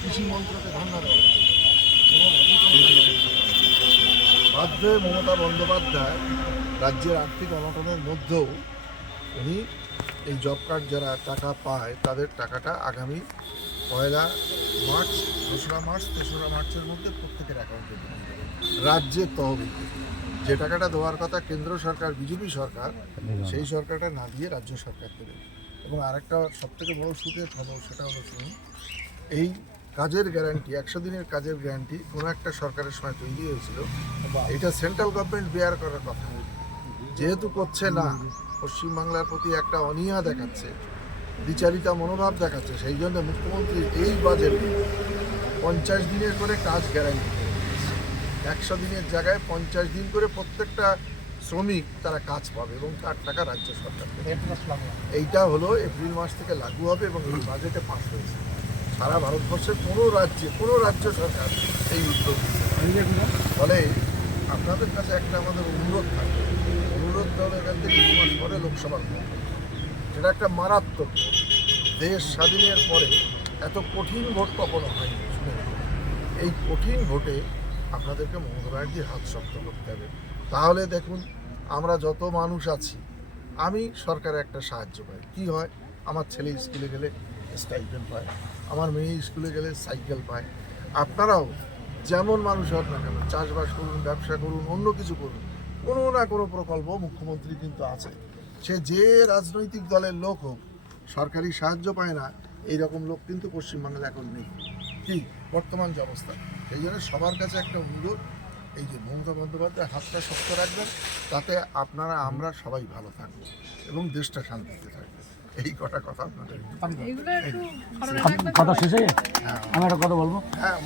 কৃষি মন্ত্রকে ধন্যবাদ বাধ্য মমতা বন্দ্যোপাধ্যায় রাজ্যের আর্থিক অনটনের মধ্যেও উনি এই জব কার্ড যারা টাকা পায় তাদের টাকাটা আগামী 1 মার্চ 2রা মার্চ 3রা মার্চের মধ্যে প্রত্যেকের অ্যাকাউন্টে দেবেন রাজ্যের তহবিল যে টাকাটা দেওয়ার কথা কেন্দ্র সরকার বিজেপি সরকার সেই সরকারটা না দিয়ে রাজ্য সরকার দেবে। এবং আরেকটা সবথেকে বড় সুখের খবর সেটা হলো শুনুন, এই কাজের গ্যারান্টি 100 দিনের কাজের গ্যারান্টি কোনো একটা সরকারের সময় তৈরি হয়েছিল, এটা সেন্ট্রাল গভর্নমেন্ট বেয়ার করার কথা যেহেতু করছে না, পশ্চিমবাংলার প্রতি একটা অনীহা দেখাচ্ছে, দ্বিচারিতা মনোভাব দেখাচ্ছে, সেই জন্য মুখ্যমন্ত্রী এই বাজেটে 50 দিনের করে কাজ গ্যারান্টি 100 দিনের জায়গায় 50 দিন করে প্রত্যেকটা শ্রমিক তারা কাজ পাবে এবং তার টাকা রাজ্য সরকার দেবে। এইটা হলো এপ্রিল মাস থেকে লাগু হবে এবং এই বাজেটে পাস হয়েছে। সারা ভারতবর্ষের কোনো রাজ্য সরকার এই উদ্যোগ ফলে আপনাদের কাছে একটা আমাদের অনুরোধ থাকবে, অনুরোধ হলো এখান থেকে 2 মাস পরে লোকসভার ভোট, যেটা একটা মারাত্মক ভোট। দেশ স্বাধীনের পরে এত কঠিন ভোট কখনো হয়নি। শুনে এই কঠিন ভোটে আপনাদেরকে মমতা ব্যানার্জির হাত শক্ত করতে হবে। তাহলে দেখুন আমরা যত মানুষ আছি, আমি সরকারের একটা সাহায্য পাই। কি হয়, আমার ছেলে স্কুলে গেলে স্টাইপেন্ড পায়, আমার মেয়ে স্কুলে গেলে সাইকেল পায়। আপনারাও যেমন মানুষ হন না কেন, চাষবাস করুন, ব্যবসা করুন, অন্য কিছু করুন, কোনো না কোনো প্রকল্প মুখ্যমন্ত্রী কিন্তু আছে। সে যে রাজনৈতিক দলের লোক হোক, সরকারি সাহায্য পায় না এইরকম লোক কিন্তু পশ্চিমবাংলায় এখন নেই, কি বর্তমান যে অবস্থা। সেই জন্য সবার কাছে একটা অনুরোধ, এই যে মমতা বন্দ্যোপাধ্যায় হাতটা শক্ত রাখবেন, তাতে আপনারা আমরা সবাই ভালো থাকবো এবং দেশটা শান্তিতে থাকবে। এই কটা কথা আপনাদের কথা শেষে হ্যাঁ আমি একটা কথা বলবো। হ্যাঁ